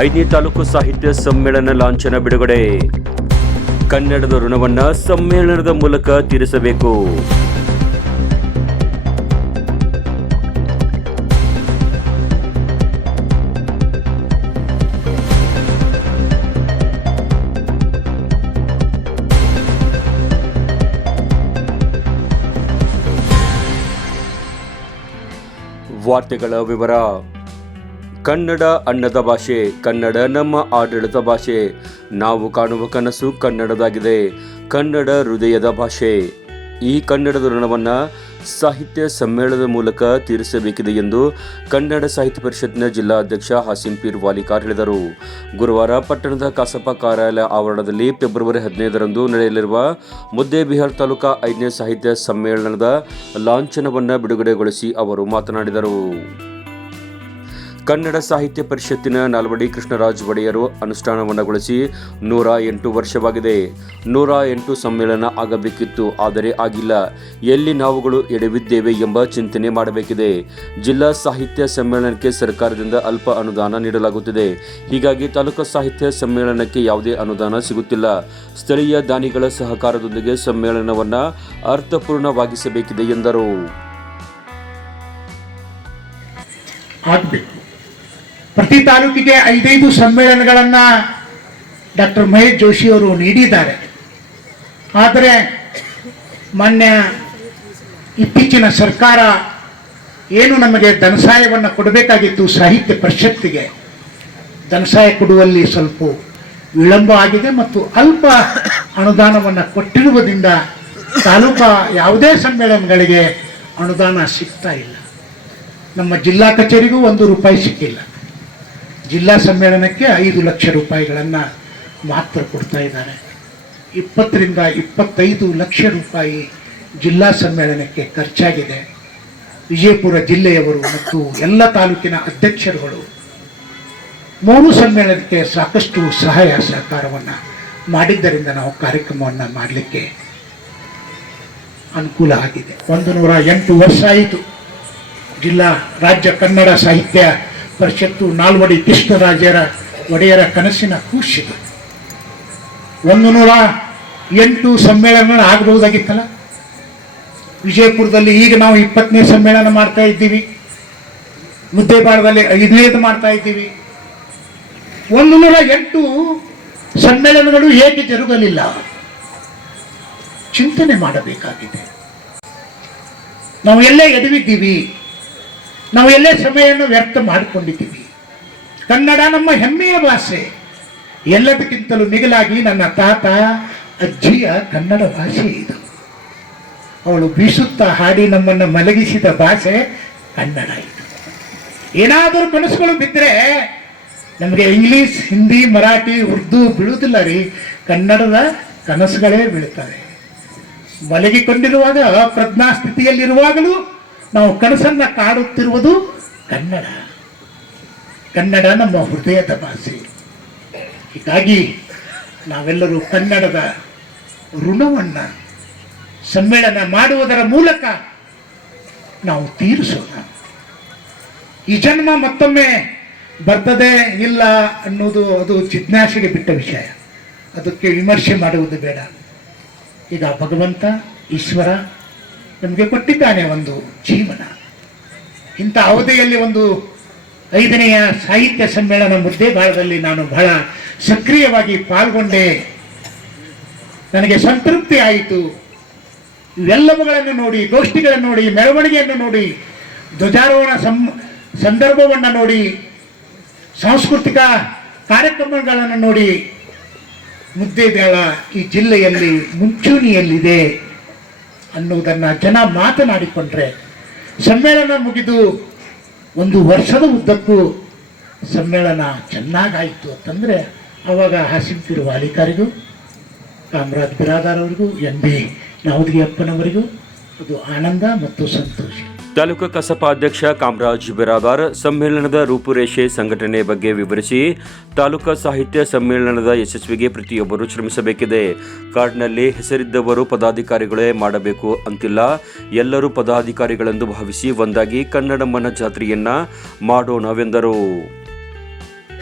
ಐದನೇ ತಾಲೂಕು ಸಾಹಿತ್ಯ ಸಮ್ಮೇಳನ ಲಾಂಛನ ಬಿಡುಗಡೆ. ಕನ್ನಡದ ಋಣವನ್ನ ಸಮ್ಮೇಳನದ ಮೂಲಕ ತೀರಿಸಬೇಕು. ವಾರ್ತೆಗಳ ವಿವರ. ಕನ್ನಡ ಅನ್ನದ ಭಾಷೆ, ಕನ್ನಡ ನಮ್ಮ ಆಡಳಿತ ಭಾಷೆ. ನಾವು ಕಾಣುವ ಕನಸು ಕನ್ನಡದಾಗಿದೆ. ಕನ್ನಡ ಹೃದಯದ ಭಾಷೆ. ಈ ಕನ್ನಡದ ಋಣವನ್ನು ಸಾಹಿತ್ಯ ಸಮ್ಮೇಳನದ ಮೂಲಕ ತೀರಿಸಬೇಕಿದೆ ಎಂದು ಕನ್ನಡ ಸಾಹಿತ್ಯ ಪರಿಷತ್ನ ಜಿಲ್ಲಾಧ್ಯಕ್ಷ ಹಾಸಿಂ ಪೀರ್ ವಾಲಿಕಾರ್ ಹೇಳಿದರು. ಗುರುವಾರ ಪಟ್ಟಣದ ಕಸಪ ಕಾರ್ಯಾಲಯ ಆವರಣದಲ್ಲಿ ಫೆಬ್ರವರಿ ಹದಿನೈದರಂದು ನಡೆಯಲಿರುವ ಮುದ್ದೇಬಿಹಾರ್ ತಾಲೂಕಾ ಐದನೇ ಸಾಹಿತ್ಯ ಸಮ್ಮೇಳನದ ಲಾಂಛನವನ್ನು ಬಿಡುಗಡೆಗೊಳಿಸಿ ಅವರು ಮಾತನಾಡಿದರು. ಕನ್ನಡ ಸಾಹಿತ್ಯ ಪರಿಷತ್ತಿನ ನಾಲ್ವಡಿ ಕೃಷ್ಣರಾಜ್ ಒಡೆಯರು ಅನುಷ್ಠಾನವನ್ನಗೊಳಿಸಿ ನೂರ ಎಂಟು ವರ್ಷವಾಗಿದೆ. ನೂರ ಎಂಟು ಸಮ್ಮೇಳನ ಆಗಬೇಕಿತ್ತು, ಆದರೆ ಆಗಿಲ್ಲ. ಎಲ್ಲಿ ನಾವುಗಳು ಎಡವಿದ್ದೇವೆ ಎಂಬ ಚಿಂತನೆ ಮಾಡಬೇಕಿದೆ. ಜಿಲ್ಲಾ ಸಾಹಿತ್ಯ ಸಮ್ಮೇಳನಕ್ಕೆ ಸರ್ಕಾರದಿಂದ ಅಲ್ಪ ಅನುದಾನ ನೀಡಲಾಗುತ್ತಿದೆ. ಹೀಗಾಗಿ ತಾಲೂಕು ಸಾಹಿತ್ಯ ಸಮ್ಮೇಳನಕ್ಕೆ ಯಾವುದೇ ಅನುದಾನ ಸಿಗುತ್ತಿಲ್ಲ. ಸ್ಥಳೀಯ ದಾನಿಗಳ ಸಹಕಾರದೊಂದಿಗೆ ಸಮ್ಮೇಳನವನ್ನು ಅರ್ಥಪೂರ್ಣವಾಗಿಸಬೇಕಿದೆ ಎಂದರು. ಪ್ರತಿ ತಾಲೂಕಿಗೆ ಐದೈದು ಸಮ್ಮೇಳನಗಳನ್ನು ಡಾಕ್ಟರ್ ಮಹೇಶ್ ಜೋಶಿ ಅವರು ನೀಡಿದ್ದಾರೆ. ಆದರೆ ಮೊನ್ನೆ ಇತ್ತೀಚಿನ ಸರ್ಕಾರ ಏನು ನಮಗೆ ಧನಸಹಾಯವನ್ನು ಕೊಡಬೇಕಾಗಿತ್ತು ಸಾಹಿತ್ಯ ಪರಿಷತ್ತಿಗೆ, ಧನಸಹಾಯ ಕೊಡುವಲ್ಲಿ ಸ್ವಲ್ಪ ವಿಳಂಬ ಆಗಿದೆ ಮತ್ತು ಅಲ್ಪ ಅನುದಾನವನ್ನು ಕೊಟ್ಟಿರುವುದರಿಂದ ತಾಲೂಕು ಯಾವುದೇ ಸಮ್ಮೇಳನಗಳಿಗೆ ಅನುದಾನ ಸಿಗ್ತಾ ಇಲ್ಲ. ನಮ್ಮ ಜಿಲ್ಲಾ ಕಚೇರಿಗೂ ಒಂದು ರೂಪಾಯಿ ಸಿಕ್ಕಿಲ್ಲ. ಜಿಲ್ಲಾ ಸಮ್ಮೇಳನಕ್ಕೆ ಐದು ಲಕ್ಷ ರೂಪಾಯಿಗಳನ್ನು ಮಾತ್ರ ಕೊಡ್ತಾ ಇದ್ದಾರೆ. ಇಪ್ಪತ್ತರಿಂದ ಇಪ್ಪತ್ತೈದು ಲಕ್ಷ ರೂಪಾಯಿ ಜಿಲ್ಲಾ ಸಮ್ಮೇಳನಕ್ಕೆ ಖರ್ಚಾಗಿದೆ. ವಿಜಯಪುರ ಜಿಲ್ಲೆಯವರು ಮತ್ತು ಎಲ್ಲ ತಾಲೂಕಿನ ಅಧ್ಯಕ್ಷರುಗಳು ಮೂರು ಸಮ್ಮೇಳನಕ್ಕೆ ಸಾಕಷ್ಟು ಸಹಾಯ ಸಹಕಾರವನ್ನು ಮಾಡಿದ್ದರಿಂದ ನಾವು ಕಾರ್ಯಕ್ರಮವನ್ನು ಮಾಡಲಿಕ್ಕೆ ಅನುಕೂಲ ಆಗಿದೆ. ಒಂದು ನೂರ ಎಂಟು ವರ್ಷ ಆಯಿತು. ಜಿಲ್ಲಾ ರಾಜ್ಯ ಕನ್ನಡ ಸಾಹಿತ್ಯ ಪರಿಷತ್ತು ನಾಲ್ವಡಿ ಕೃಷ್ಣರಾಜರ ಒಡೆಯರ ಕನಸಿನ ಕೂಸಿದು ಒಂದು ನೂರ ಎಂಟು ಸಮ್ಮೇಳನಗಳು ಆಗಬಹುದಾಗಿತ್ತಲ್ಲ? ವಿಜಯಪುರದಲ್ಲಿ ಈಗ ನಾವು ಇಪ್ಪತ್ತನೇ ಸಮ್ಮೇಳನ ಮಾಡ್ತಾ ಇದ್ದೀವಿ. ಮುದ್ದೇಬಾಳದಲ್ಲಿ ಐದನೇದು ಮಾಡ್ತಾ ಇದ್ದೀವಿ. ಒಂದು ನೂರ ಎಂಟು ಸಮ್ಮೇಳನಗಳು ಹೇಗೆ ಜರುಗಲಿಲ್ಲ? ಚಿಂತನೆ ಮಾಡಬೇಕಾಗಿದೆ. ನಾವು ಎಲ್ಲೇ ಎಡವಿದ್ದೀವಿ. ನಾವು ಎಲ್ಲೇ ಸಮಯವನ್ನು ವ್ಯರ್ಥ ಮಾಡಿಕೊಂಡಿದ್ದೀವಿ. ಕನ್ನಡ ನಮ್ಮ ಹೆಮ್ಮೆಯ ಭಾಷೆ. ಎಲ್ಲದಕ್ಕಿಂತಲೂ ಮಿಗಿಲಾಗಿ ನನ್ನ ತಾತ, ಅಜ್ಜಿಯ ಕನ್ನಡ ಭಾಷೆ ಇದು. ಅವಳು ಬೀಸುತ್ತಾ ಹಾಡಿ ನಮ್ಮನ್ನು ಮಲಗಿಸಿದ ಭಾಷೆ ಕನ್ನಡ ಇದು. ಏನಾದರೂ ಕನಸುಗಳು ಬಿದ್ದರೆ ನಮಗೆ ಇಂಗ್ಲೀಷ್, ಹಿಂದಿ, ಮರಾಠಿ, ಉರ್ದು ಬೀಳುವುದಿಲ್ಲ ರೀ. ಕನ್ನಡದ ಕನಸುಗಳೇ ಬೀಳುತ್ತವೆ. ಮಲಗಿಕೊಂಡಿರುವಾಗ ಪ್ರಜ್ಞಾ ಸ್ಥಿತಿಯಲ್ಲಿರುವಾಗಲೂ ನಾವು ಕನಸನ್ನ ಕಾಡುತ್ತಿರುವುದು ಕನ್ನಡ. ಕನ್ನಡ ನಮ್ಮ ಹೃದಯದ ಭಾಷೆ ಹೀಗಾಗಿ ನಾವೆಲ್ಲರೂ ಕನ್ನಡದ ಋಣವನ್ನು ಸಮ್ಮೇಳನ ಮಾಡುವುದರ ಮೂಲಕ ನಾವು ತೀರಿಸೋಣ. ಈ ಜನ್ಮ ಮತ್ತೊಮ್ಮೆ ಬರ್ತದೆ ಇಲ್ಲ ಅನ್ನೋದು ಅದು ಜಿಜ್ಞಾಸೆಗೆ ಬಿಟ್ಟ ವಿಷಯ. ಅದಕ್ಕೆ ವಿಮರ್ಶೆ ಮಾಡುವುದು ಬೇಡ. ಈಗ ಭಗವಂತ, ಈಶ್ವರ ನಮಗೆ ಕೊಟ್ಟಿದ್ದಾನೆ ಒಂದು ಜೀವನ. ಇಂಥ ಅವಧಿಯಲ್ಲಿ ಒಂದು ಐದನೆಯ ಸಾಹಿತ್ಯ ಸಮ್ಮೇಳನ ಮುದ್ದೇಬಾಳದಲ್ಲಿ ನಾನು ಬಹಳ ಸಕ್ರಿಯವಾಗಿ ಪಾಲ್ಗೊಂಡೆ. ನನಗೆ ಸಂತೃಪ್ತಿ ಆಯಿತು. ಇವೆಲ್ಲವುಗಳನ್ನು ನೋಡಿ, ಗೋಷ್ಠಿಗಳನ್ನು ನೋಡಿ, ಮೆರವಣಿಗೆಯನ್ನು ನೋಡಿ, ಧ್ವಜಾರೋಹಣ ಸಂ, ಸಂದರ್ಭವನ್ನು ನೋಡಿ, ಸಾಂಸ್ಕೃತಿಕ ಕಾರ್ಯಕ್ರಮಗಳನ್ನು ನೋಡಿ ಮುದ್ದೇಬೇಳ ಈ ಜಿಲ್ಲೆಯಲ್ಲಿ ಮುಂಚೂಣಿಯಲ್ಲಿದೆ. ಅನ್ನುವುದನ್ನು ಜನ ಮಾತನಾಡಿಕೊಂಡ್ರೆ ಸಮ್ಮೇಳನ ಮುಗಿದು ಒಂದು ವರ್ಷದ ಉದ್ದಕ್ಕೂ ಸಮ್ಮೇಳನ ಚೆನ್ನಾಗಾಯಿತು ಅಂತಂದರೆ ಆವಾಗ ಹಾಸಿಂತಿರುವ ಅಲಿಕಾರಿಗೂ ಕಾಮರಾಜ್ ಬಿರಾದಾರ್ ಅವರಿಗೂ, ಎನ್ ಬಿ ನವದಿಯಪ್ಪನವರಿಗೂ, ಅದು ಆನಂದ ಮತ್ತು ಸಂತೋಷ. ತಾಲೂಕು ಕಸಪ ಅಧ್ಯಕ್ಷ ಕಾಮರಾಜ್ ಬಿರಾದಾರ್ ಸಮ್ಮೇಳನದ ರೂಪುರೇಷೆ ಸಂಘಟನೆ ಬಗ್ಗೆ ವಿವರಿಸಿ ತಾಲೂಕಾ ಸಾಹಿತ್ಯ ಸಮ್ಮೇಳನದ ಯಶಸ್ವಿಗೆ ಪ್ರತಿಯೊಬ್ಬರು ಶ್ರಮಿಸಬೇಕಿದೆ. ಕಾರ್ಡ್ನಲ್ಲಿ ಹೆಸರಿದ್ದವರು ಪದಾಧಿಕಾರಿಗಳೇ ಮಾಡಬೇಕು ಅಂತಿಲ್ಲ. ಎಲ್ಲರೂ ಪದಾಧಿಕಾರಿಗಳೆಂದು ಭಾವಿಸಿ ಒಂದಾಗಿ ಕನ್ನಡಮ್ಮನ ಜಾತ್ರೆಯನ್ನ ಮಾಡೋಣವೆಂದರು.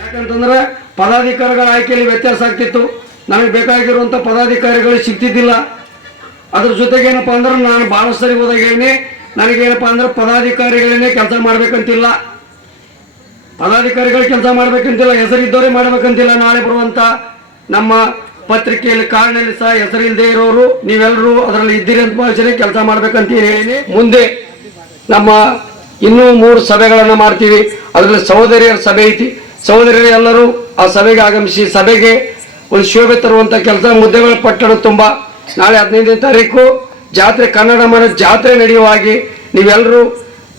ಯಾಕಂತಂದ್ರೆ ಪದಾಧಿಕಾರಿಗಳ ಆಯ್ಕೆಯಲ್ಲಿ ವ್ಯತ್ಯಾಸ ಆಗ್ತಿತ್ತು. ನನಗೆ ಬೇಕಾಗಿರುವಂಥ ಪದಾಧಿಕಾರಿಗಳು ಸಿಗ್ತಿದ್ದಿಲ್ಲ. ಅದ್ರ ಜೊತೆಗೆ ಏನಪ್ಪಾ ಅಂದ್ರೆ ನಾನು ಭಾಳ ಸರಿ ಹೋದಾಗ ನನಗೇನಪ್ಪ ಅಂದ್ರೆ ಪದಾಧಿಕಾರಿಗಳನ್ನೇ ಕೆಲಸ ಮಾಡ್ಬೇಕಂತಿಲ್ಲ. ಪದಾಧಿಕಾರಿಗಳು ಕೆಲಸ ಮಾಡ್ಬೇಕಂತಿಲ್ಲ, ಹೆಸರಿದ್ದವರೇ ಮಾಡ್ಬೇಕಂತಿಲ್ಲ. ನಾಳೆ ಬರುವಂತ ನಮ್ಮ ಪತ್ರಿಕೆಯಲ್ಲಿ ಕಾರಣಲ್ಲಿ ಸಹ ಹೆಸರಿಲ್ಲದೆ ಇರೋರು ನೀವೆಲ್ಲರೂ ಅದರಲ್ಲಿ ಇದ್ದೀರಿ ಅಂತ ಭಾವಿಸಿದ್ರೆ ಕೆಲಸ ಮಾಡ್ಬೇಕಂತ ಹೇಳಿ ಮುಂದೆ ನಮ್ಮ ಇನ್ನೂ ಮೂರು ಸಭೆಗಳನ್ನು ಮಾಡ್ತೀವಿ. ಅದರಲ್ಲಿ ಸಹೋದರಿಯರ ಸಭೆ ಐತಿ. ಸಹೋದರಿಯರು ಎಲ್ಲರೂ ಆ ಸಭೆಗೆ ಆಗಮಿಸಿ, ಸಭೆಗೆ ಒಂದು ಶೋಭೆ ತರುವಂತ ಕೆಲಸ. ಮುದ್ದೆಗಳ ಪಟ್ಟಣ ತುಂಬ. ನಾಳೆ ಹದಿನೈದನೇ ತಾರೀಕು ಜಾತ್ರೆ, ಕನ್ನಡ ಮನ ಜಾತ್ರೆ ನಡೆಯುವಾಗಿ ನೀವೆಲ್ಲರೂ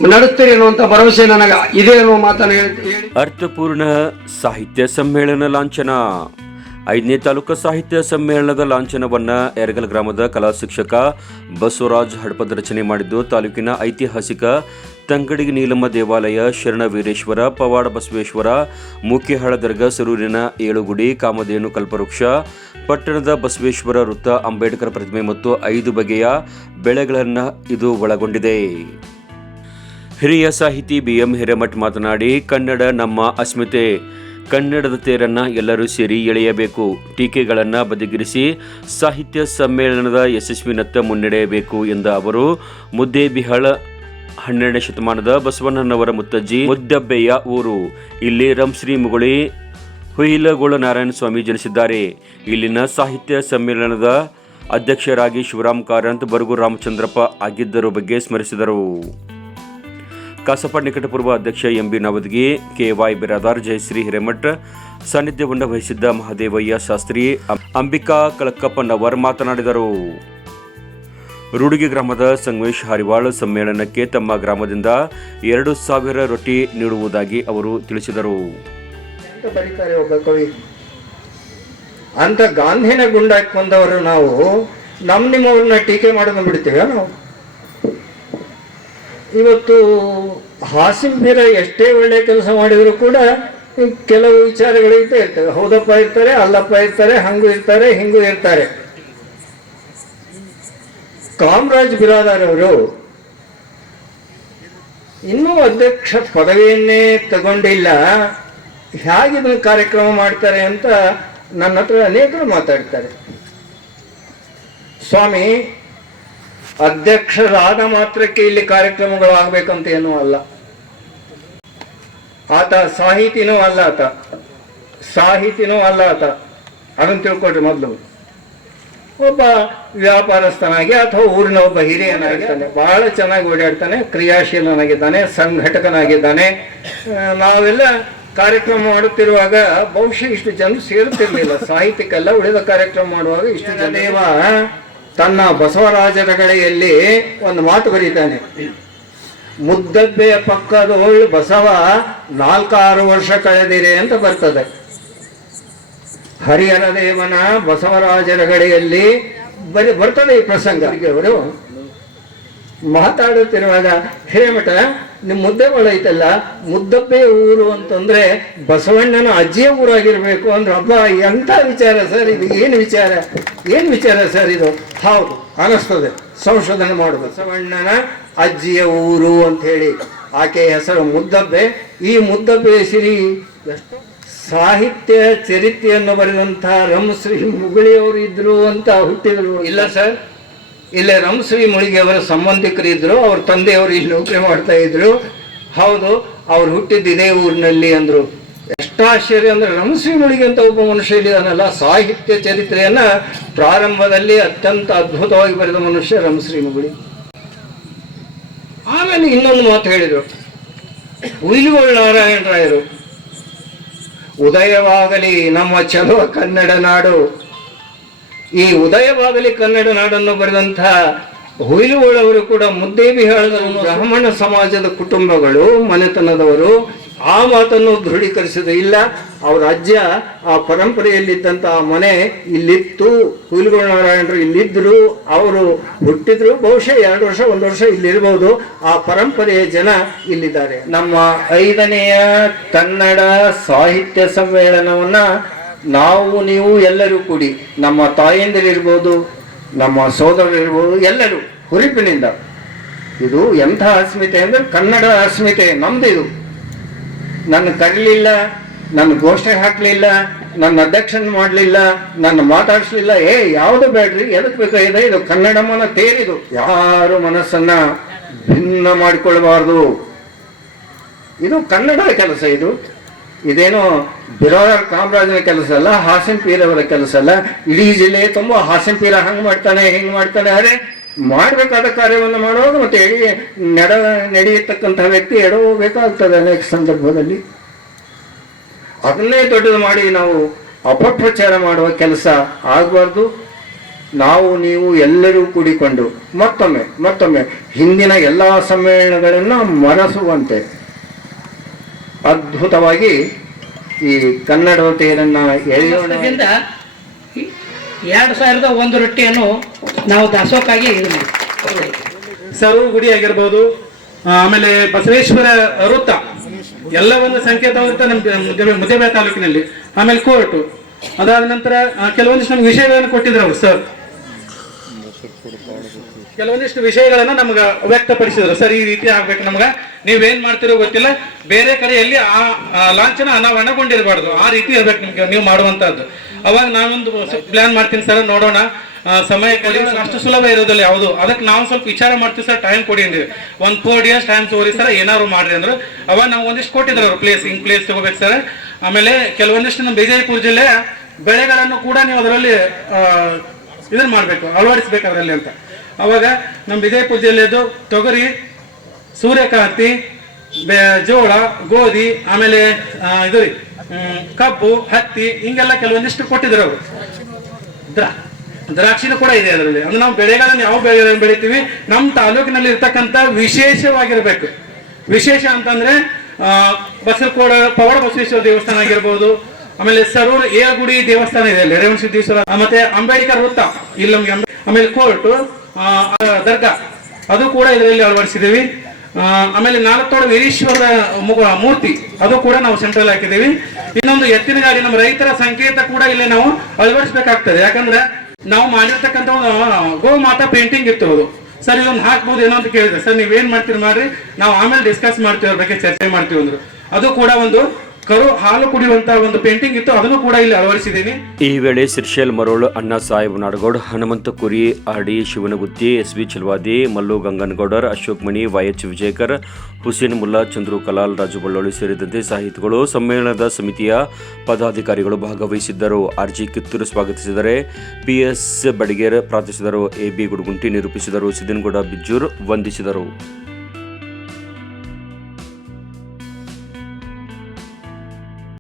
ನಡೆಸ್ತೀರಿ ಅನ್ನುವಂಥ ಭರವಸೆ ನನಗೆ ಇದೆ ಅನ್ನುವ ಮಾತನ್ನು ಹೇಳ್- ಅರ್ಥಪೂರ್ಣ ಸಾಹಿತ್ಯ ಸಮ್ಮೇಳನ ಲಾಂಛನ. ಐದನೇ ತಾಲೂಕು ಸಾಹಿತ್ಯ ಸಮ್ಮೇಳನದ ಲಾಂಛನವನ್ನು ಎರಗಲ್ ಗ್ರಾಮದ ಕಲಾ ಶಿಕ್ಷಕ ಬಸವರಾಜ್ ಹಡಪದ ರಚನೆ ಮಾಡಿದ್ದು ತಾಲೂಕಿನ ಐತಿಹಾಸಿಕ ತಂಗಡಿಗೆ ನೀಲಮ್ಮ ದೇವಾಲಯ ಶರಣ ವೀರೇಶ್ವರ ಪವಾಡ ಬಸವೇಶ್ವರ ಮುಖ್ಯಹಳ ದರ್ಗಾ, ಸರೂರಿನ ಏಳುಗುಡಿ, ಕಾಮಧೇನು ಕಲ್ಪವೃಕ್ಷ ಪಟ್ಟಣದ ಬಸವೇಶ್ವರ ವೃತ್ತ ಅಂಬೇಡ್ಕರ್ ಪ್ರತಿಮೆ ಮತ್ತು ಐದು ಬಗೆಯ ಬೆಳೆಗಳನ್ನು ಇದು ಒಳಗೊಂಡಿದೆ. ಹಿರಿಯ ಸಾಹಿತಿ ಬಿ ಎಂ ಹಿರೇಮಠ್ ಮಾತನಾಡಿ, ಕನ್ನಡ ನಮ್ಮ ಅಸ್ಮಿತೆ. ಕನ್ನಡದ ತೇರನ್ನು ಎಲ್ಲರೂ ಸೇರಿ ಎಳೆಯಬೇಕು. ಟೀಕೆಗಳನ್ನು ಬದಿಗಿರಿಸಿ ಸಾಹಿತ್ಯ ಸಮ್ಮೇಳನದ ಯಶಸ್ವಿನತ್ತ ಮುನ್ನಡೆಯಬೇಕು ಎಂದ ಅವರು ಮುದ್ದೇಬಿಹಾಳ ಹನ್ನೆರಡನೇ ಶತಮಾನದ ಬಸವಣ್ಣನವರ ಮುತ್ತಜ್ಜಿ ಮುದ್ದಬ್ಬೆಯ ಊರು. ಇಲ್ಲಿ ರಂಶ್ರೀ ಮುಗುಳಿ ಹುಯಿಲಗೋಳ ನಾರಾಯಣ ಸ್ವಾಮಿ ಜನಿಸಿದ್ದಾರೆ. ಇಲ್ಲಿನ ಸಾಹಿತ್ಯ ಸಮ್ಮೇಳನದ ಅಧ್ಯಕ್ಷರಾಗಿ ಶಿವರಾಮ್ ಕಾರಂತ್ ಬರಗು ರಾಮಚಂದ್ರಪ್ಪ ಆಗಿದ್ದರ ಬಗ್ಗೆ ಸ್ಮರಿಸಿದರು. ಕಸಪ ನಿಕಟಪೂರ್ವ ಅಧ್ಯಕ್ಷ M Navadagi K Y Biradar, Jayashree Hiremath ಸಾನ್ನಿಧ್ಯವನ್ನು ವಹಿಸಿದ್ದ ಮಹದೇವಯ್ಯ ಶಾಸ್ತ್ರಿ ಅಂಬಿಕಾ ಕಳಕಪ್ಪನವರ್ ಮಾತನಾಡಿದರು. ರೂಡಿಗೆ ಗ್ರಾಮದ ಸಂಗಮೇಶ್ ಹರಿವಾಳ್ ಸಮ್ಮೇಳನಕ್ಕೆ ತಮ್ಮ ಗ್ರಾಮದಿಂದ ಎರಡು ಸಾವಿರ ರೊಟ್ಟಿ ನೀಡುವುದಾಗಿ ಅವರು ತಿಳಿಸಿದರು. ಅಂತ ಬರೀತಾರೆ ಒಬ್ಬ ಕವಿ. ಅಂತ ಗಾಂಧಿನ ಗುಂಡಾಕ್ ಬಂದವರು ನಾವು, ನಮ್ ನಿಮ್ಮವ್ರನ್ನ ಟೀಕೆ ಮಾಡೋದು ಬಿಡ್ತೀವ ನಾವು ಇವತ್ತು ಹಾಸಿಂಬೀರ ಎಷ್ಟೇ ಒಳ್ಳೆ ಕೆಲಸ ಮಾಡಿದ್ರು ಕೂಡ ಕೆಲವು ವಿಚಾರಗಳು ಇದ್ದೇ ಇರ್ತವೆ. ಹೌದಪ್ಪ ಇರ್ತಾರೆ, ಅಲ್ಲಪ್ಪ ಇರ್ತಾರೆ, ಹಂಗೂ ಇರ್ತಾರೆ, ಹಿಂಗೂ ಇರ್ತಾರೆ. ಕಾಮರಾಜ್ ಬಿರಾದಾರ್ ಅವರು ಇನ್ನೂ ಅಧ್ಯಕ್ಷ ಪದವಿಯನ್ನೇ ತಗೊಂಡಿಲ್ಲ. ಹೇಗೆ ಕಾರ್ಯಕ್ರಮ ಮಾಡ್ತಾರೆ ಅಂತ ನನ್ನ ಹತ್ರ ಅನೇಕರು ಮಾತಾಡ್ತಾರೆ. ಸ್ವಾಮಿ, ಅಧ್ಯಕ್ಷರಾದ ಮಾತ್ರಕ್ಕೆ ಇಲ್ಲಿ ಕಾರ್ಯಕ್ರಮಗಳು ಆಗ್ಬೇಕಂತ ಏನೂ ಅಲ್ಲ. ಆತ ಸಾಹಿತಿನೂ ಅಲ್ಲ ಆತ. ಸಾಹಿತಿನೂ ಅಲ್ಲ ಆತ. ಅದನ್ನು ತಿಳ್ಕೊಟ್ರಿ ಮೊದಲು. ಒಬ್ಬ ವ್ಯಾಪಾರಸ್ಥನಾಗಿ ಅಥವಾ ಊರಿನ ಒಬ್ಬ ಹಿರಿಯನಾಗಿದ್ದಾನೆ, ಬಹಳ ಚೆನ್ನಾಗಿ ಓಡಾಡ್ತಾನೆ, ಕ್ರಿಯಾಶೀಲನಾಗಿದ್ದಾನೆ, ಸಂಘಟಕನಾಗಿದ್ದಾನೆ. ನಾವೆಲ್ಲ ಕಾರ್ಯಕ್ರಮ ಮಾಡುತ್ತಿರುವಾಗ ಬಹುಶಃ ಇಷ್ಟು ಜನ ಸೇರುತ್ತಿರಲಿಲ್ಲ. ಸಾಹಿತ್ಯಕ್ಕೆಲ್ಲ ಉಳಿದ ಕಾರ್ಯಕ್ರಮ ಮಾಡುವಾಗ ಇಷ್ಟು ಜನ ದೇವ ತನ್ನ ಬಸವರಾಜರ ಕಡೆಯಲ್ಲಿ ಒಂದು ಮಾತು ಬರೀತಾನೆ. ಮುದ್ದಬ್ಬೆಯ ಪಕ್ಕದೋಳು ಬಸವ ನಾಲ್ಕಾರು ವರ್ಷ ಕಳೆದಿರೆ ಅಂತ ಬರ್ತದೆ. ಹರಿಹರ ದೇವನ ಬಸವರಾಜರ ಕಡೆಯಲ್ಲಿ ಬರಿ ಬರ್ತದೆ ಈ ಪ್ರಸಂಗ. ಅವರು ಮಾತಾಡುತ್ತಿರುವಾಗ ಹೇಮಠ ನಿಮ್ಮ ಮುದ್ದೆ ಐತಲ್ಲ ಮುದ್ದಬ್ಬೆ ಊರು ಅಂತಂದ್ರೆ ಬಸವಣ್ಣನ ಅಜ್ಜಿಯ ಊರಾಗಿರ್ಬೇಕು. ಅಂದ್ರೆ ಹಬ್ಬ ಎಂತ ವಿಚಾರ ಸರ್ ಇದು? ಏನು ವಿಚಾರ? ಏನು ವಿಚಾರ ಸರ್ ಇದು? ಹೌದು, ಅನಿಸ್ತದೆ. ಸಂಶೋಧನೆ ಮಾಡು ಬಸವಣ್ಣನ ಅಜ್ಜಿಯ ಊರು ಅಂತ ಹೇಳಿ ಆಕೆ ಹೆಸರು ಮುದ್ದಬ್ಬೆ ಈ ಮುದ್ದಬ್ಬೆ ಸಿರಿ ಎಷ್ಟು ಸಾಹಿತ್ಯ ಚರಿತ್ರೆಯನ್ನು ಬರೆದಂತಹ ರಮಶ್ರೀ ಮುಗುಳಿಯವರು ಇದ್ರು ಅಂತ ಹುಟ್ಟಿದ್ರು. ಇಲ್ಲ ಸರ್. ಇಲ್ಲೇ ಅವರ ಸಂಬಂಧಿಕರು ಇದ್ರು, ಅವ್ರ ತಂದೆಯವರು ಇಲ್ಲಿ ನೌಕರಿ ಮಾಡ್ತಾ ಇದ್ರು. ಹೌದು, ಅವ್ರು ಹುಟ್ಟಿದ್ದು ಇದೇ ಊರಿನಲ್ಲಿ ಅಂದ್ರು. ಎಷ್ಟು ಆಶ್ಚರ್ಯ ಅಂದ್ರೆ ರಮಶ್ರೀ ಮುಳಿಗೆ ಅಂತ ಒಬ್ಬ ಮನುಷ್ಯ ಇದ್ದಾನಲ್ಲ ಸಾಹಿತ್ಯ ಚರಿತ್ರೆಯನ್ನ ಪ್ರಾರಂಭದಲ್ಲಿ ಅತ್ಯಂತ ಅದ್ಭುತವಾಗಿ ಬರೆದ ಮನುಷ್ಯ ರಮಶ್ರೀ ಮುಗುಳಿ. ಆಮೇಲೆ ಇನ್ನೊಂದು ಮಾತು ಹೇಳಿದ್ರು. ಉಯಿಲುಗಳು ನಾರಾಯಣರಾಯರು, ಉದಯವಾಗಲಿ ನಮ್ಮ ಚಲುವ ಕನ್ನಡ ನಾಡು ಈ ಉದಯವಾಗಲಿ ಕನ್ನಡ ನಾಡನ್ನು ಬರೆದಂತಹ ಹುಯಿಲುಗಳವರು ಕೂಡ ಮುದ್ದೇಬಿಹಾಳದ ಬ್ರಾಹ್ಮಣ ಸಮಾಜದ ಕುಟುಂಬಗಳು, ಮನೆತನದವರು, ಆ ಮಾತನ್ನು ದೃಢೀಕರಿಸಿದ ಇಲ್ಲ. ಅವರ ಅಜ್ಜ ಆ ಪರಂಪರೆಯಲ್ಲಿದ್ದಂತಹ ಮನೆ ಇಲ್ಲಿತ್ತು. ಹುಯಿಲುಗಳ ನಾರಾಯಣರು ಇಲ್ಲಿದ್ದರು. ಅವರು ಹುಟ್ಟಿದ್ರು. ಬಹುಶಃ ಎರಡು ವರ್ಷ, ಒಂದು ವರ್ಷ ಇಲ್ಲಿರ್ಬೋದು ಆ ಪರಂಪರೆಯ ಜನ ಇಲ್ಲಿದ್ದಾರೆ. ನಮ್ಮ ಐದನೆಯ ಕನ್ನಡ ಸಾಹಿತ್ಯ ಸಮ್ಮೇಳನವನ್ನ ನಾವು ನೀವು ಎಲ್ಲರೂ ಕೂಡಿ, ನಮ್ಮ ತಾಯಂದಿರಿರ್ಬೋದು, ನಮ್ಮ ಸೋದರರಿರ್ಬೋದು, ಎಲ್ಲರೂ ಹುರಿಪಿನಿಂದ. ಇದು ಎಂಥ ಅಸ್ಮಿತೆ ಅಂದರೆ ಕನ್ನಡ ಅಸ್ಮಿತೆ ನಮ್ದು ಇದು ನನ್ನ ಕರೀಲಿಲ್ಲ, ನನ್ನ ಘೋಷಣೆ ಹಾಕಲಿಲ್ಲ, ನನ್ನ ಅಧ್ಯಕ್ಷನ ಮಾಡಲಿಲ್ಲ, ನನ್ನ ಮಾತಾಡಿಸ್ಲಿಲ್ಲ, ಏ, ಯಾವುದು ಬೇಡ್ರಿ, ಎದಕ್ ಇದೆ? ಇದು ಕನ್ನಡಮ್ಮನ ತೇರಿದು. ಯಾರು ಮನಸ್ಸನ್ನ ಭಿನ್ನ ಮಾಡಿಕೊಳ್ಬಾರ್ದು. ಇದು ಕನ್ನಡ ಕೆಲಸ ಇದು. ಇದೇನೋ ಬಿರೋದರ್ ಕಾಮರಾಜನ ಕೆಲಸ ಅಲ್ಲ, ಹಾಸನ್ ಅವರ ಕೆಲಸ ಅಲ್ಲ. ಇಡೀ ಜಿಲ್ಲೆ ತುಂಬ ಹಾಸನ್ ಪೀರ ಹಂಗ್ ಮಾಡ್ತಾನೆ, ಹಿಂಗ್ ಮಾಡ್ತಾನೆ. ಅರೆ, ಮಾಡಬೇಕಾದ ಕಾರ್ಯವನ್ನು ಮಾಡುವಾಗ ಮತ್ತೆ ಎಡಿ, ನಡ ನಡೆಯತಕ್ಕಂತಹ ವ್ಯಕ್ತಿ ಎಡವಬೇಕಾಗ್ತದೆ ಅನೇಕ ಸಂದರ್ಭದಲ್ಲಿ. ಅದನ್ನೇ ದೊಡ್ಡದು ಮಾಡಿ ನಾವು ಅಪಪ್ರಚಾರ ಮಾಡುವ ಕೆಲಸ ಆಗಬಾರ್ದು. ನಾವು, ನೀವು ಎಲ್ಲರೂ ಕೂಡಿಕೊಂಡು ಮತ್ತೊಮ್ಮೆ ಮತ್ತೊಮ್ಮೆ ಹಿಂದಿನ ಎಲ್ಲ ಸಮ್ಮೇಳನಗಳನ್ನು ಮರೆಸುವಂತೆ ಅದ್ಭುತವಾಗಿ ಈ ಕನ್ನಡ ಎಳೆಯೋಣದಿಂದ ಎರಡು ಸಾವಿರದ ಒಂದು ರೊಟ್ಟಿಯನ್ನು ನಾವು ದಾಸೋಕ್ಕಾಗಿ ಇದು ಮಾಡಿ. ಸರೂರು ಗುಡಿ ಆಗಿರ್ಬೋದು ಆಮೇಲೆ ಬಸವೇಶ್ವರ ವೃತ್ತ ಎಲ್ಲವನ್ನು ಸಂಕೇತವಂತ ನಮ್ಮ ಮುದೇಬೆ ತಾಲೂಕಿನಲ್ಲಿ ಆಮೇಲೆ ಕೋರ್ಟು ಅದಾದ ನಂತರ ಕೆಲವೊಂದಿಷ್ಟು ನಮ್ಗೆ ವಿಷಯಗಳನ್ನು ಕೊಟ್ಟಿದ್ರು ಅವರು ಸರ್. ಕೆಲವೊಂದಿಷ್ಟು ವಿಷಯಗಳನ್ನ ನಮ್ಗ ವ್ಯಕ್ತಪಡಿಸಿದ್ರು. ಸರ್, ಈ ರೀತಿ ಆಗ್ಬೇಕು ನಮ್ಗ. ನೀವೇನ್ ಮಾಡ್ತಿರೋ ಗೊತ್ತಿಲ್ಲ. ಬೇರೆ ಕಡೆಯಲ್ಲಿ ಆ ಲಾಂಛನ ಅನಾವರಣಗೊಂಡಿರಬಾರ್ದು ಆ ರೀತಿ ಇರ್ಬೇಕು ನಿಮ್ಗೆ, ನೀವು ಮಾಡುವಂತಹದ್ದು. ಅವಾಗ ನಾವೊಂದು ಪ್ಲಾನ್ ಮಾಡ್ತೀನಿ ಸರ್, ನೋಡೋಣ. ಸಮಯ ಕಡಿ ಅಷ್ಟು ಸುಲಭ ಇರೋದಿಲ್ಲ ಯಾವುದು. ಅದಕ್ಕೆ ನಾವು ಸ್ವಲ್ಪ ವಿಚಾರ ಮಾಡ್ತೀವಿ ಸರ್ ಟೈಮ್ ಕೊಡಿ ಅಂದಿವಿ. ಒಂದು ಫೋರ್ ಇಯರ್ಸ್ ಟೈಮ್ ತೋರಿ ಸರ್, ಏನಾದ್ರು ಮಾಡ್ರಿ ಅಂದ್ರು. ಅವಾಗ ನಾವು ಒಂದಿಷ್ಟು ಕೊಟ್ಟಿದ್ರು ಅವ್ರು ಪ್ಲೇಸ್ ಹಿಂಗ್ ಪ್ಲೇಸ್ ತಗೋಬೇಕು ಸರ್. ಆಮೇಲೆ ಕೆಲವೊಂದಿಷ್ಟು ನಮ್ಮ ವಿಜಯಪುರ ಜಿಲ್ಲೆ ಬೆಳೆಗಳನ್ನು ಕೂಡ ನೀವು ಅದರಲ್ಲಿ ಇದನ್ನ ಮಾಡ್ಬೇಕು, ಅಳವಡಿಸ್ಬೇಕು ಅದರಲ್ಲಿ ಅಂತ. ಅವಾಗ ನಮ್ಮ ವಿಜಯಪುರ ಜಿಲ್ಲೆದು ತೊಗರಿ, ಸೂರ್ಯಕಾಂತಿ ಜೋಳ, ಗೋಧಿ, ಆಮೇಲೆ ಇದು ಕಬ್ಬು, ಹತ್ತಿ, ಹಿಂಗೆಲ್ಲ ಕೆಲವೊಂದಿಷ್ಟು ಕೊಟ್ಟಿದ್ರು ಅವರು. ದ್ರಾ, ದ್ರಾಕ್ಷಿನೂ ಕೂಡ ಇದೆ ಅದರಲ್ಲಿ. ಅಂದ್ರೆ ನಾವು ಬೆಳೆಗಳನ್ನು ಯಾವ ಬೆಳೆ ಬೆಳಿತೀವಿ? ನಮ್ಮ ತಾಲೂಕಿನಲ್ಲಿ ಇರ್ತಕ್ಕಂಥ ವಿಶೇಷವಾಗಿರ್ಬೇಕು. ವಿಶೇಷ ಅಂತಂದ್ರೆ ಬಸವಕೋಡ ಪವಾಡ ಬಸವೇಶ್ವರ ದೇವಸ್ಥಾನ ಆಗಿರ್ಬೋದು, ಆಮೇಲೆ ಸರೂರ್ ಏಳಗುಡಿ ದೇವಸ್ಥಾನ ಇದೆ ಅಲ್ಲಿ, ರೇವಣ ಸಿದ್ದೇಶ್ವರ ಮತ್ತೆ ಅಂಬೇಡ್ಕರ್ ವೃತ್ತ ಇಲ್ಲಿ ನಮ್ಗೆ ಆಮೇಲೆ ಕೋರ್ಟ್ ದರ್ಗಾ. ಅದು ಕೂಡ ಇದರಲ್ಲಿ ಅಳವಡಿಸಿದ್ದೀವಿ. ಆಮೇಲೆ ನಾಲ್ಕೋಡ ವೀರೇಶ್ವರ ಮು- ಮೂರ್ತಿ, ಅದು ಕೂಡ ನಾವು ಸೆಂಟ್ರಲ್ ಹಾಕಿದ್ದೀವಿ. ಇನ್ನೊಂದು ಎತ್ತಿನ ಗಾಡಿ, ನಮ್ಮ ರೈತರ ಸಂಕೇತ ಕೂಡ ಇಲ್ಲಿ ನಾವು ಅಳವಡಿಸಬೇಕಾಗ್ತದೆ. ಯಾಕಂದ್ರೆ ನಾವು ಮಾಡಿರ್ತಕ್ಕಂಥ ಒಂದು ಗೋ ಮಾತಾ ಪೇಂಟಿಂಗ್ ಇತ್ತು ಅದು. ಸರ್, ಇದೊಂದು ಹಾಕ್ಬೋದು ಏನೋ ಅಂತ ಕೇಳಿದ್ರೆ ಸರ್, ನೀವೇನ್ ಮಾಡ್ತೀರಿ ಮಾಡ್ರಿ ನಾವು ಆಮೇಲೆ ಡಿಸ್ಕಸ್ ಮಾಡ್ತೀವಿ, ಅದ್ರ ಬಗ್ಗೆ ಚರ್ಚೆ ಮಾಡ್ತೀವಿ ಅಂದ್ರು. ಅದು ಕೂಡ ಒಂದು ಕರು ಹಾಲು ಕುಡಿಯುವಂತ ಒಂದು ಪೇಂಟಿಂಗ್ ಇತ್ತು, ಅದನ್ನು ಕೂಡ ಇಲ್ಲಿ ಅಳವಡಿಸಿದ್ದೀನಿ. ಈ ವೇಳೆ ಸಿರ್ಶೇಲ್ ಮರೋಳ್, Anna Saheb Nadagoud, Hanumantha Kuri, Adi Shivanagutti S V Chilwadi, Mallu Gangangoudar, Ashok Mani Y H Vijayakar, Hussain Mulla, Chandru Kalal, Raju Ballolli ಸೇರಿದಂತೆ ಸಾಹಿತಿಗಳು, ಸಮ್ಮೇಳನದ ಸಮಿತಿಯ ಪದಾಧಿಕಾರಿಗಳು ಭಾಗವಹಿಸಿದ್ದರು. ಆರ್ಜಿ ಕಿತ್ತೂರು ಸ್ವಾಗತಿಸಿದರೆ ಪಿಎಸ್ ಬಡಿಗೇರ್, ಪ್ರಾರ್ಥಿಸಿದರು ಎ ಬಿ ಗುಡುಗುಂಟಿ ನಿರೂಪಿಸಿದರು ಸಿದ್ದನಗೌಡ ಬಿಜ್ಜೂರ್ ವಂದಿಸಿದರು.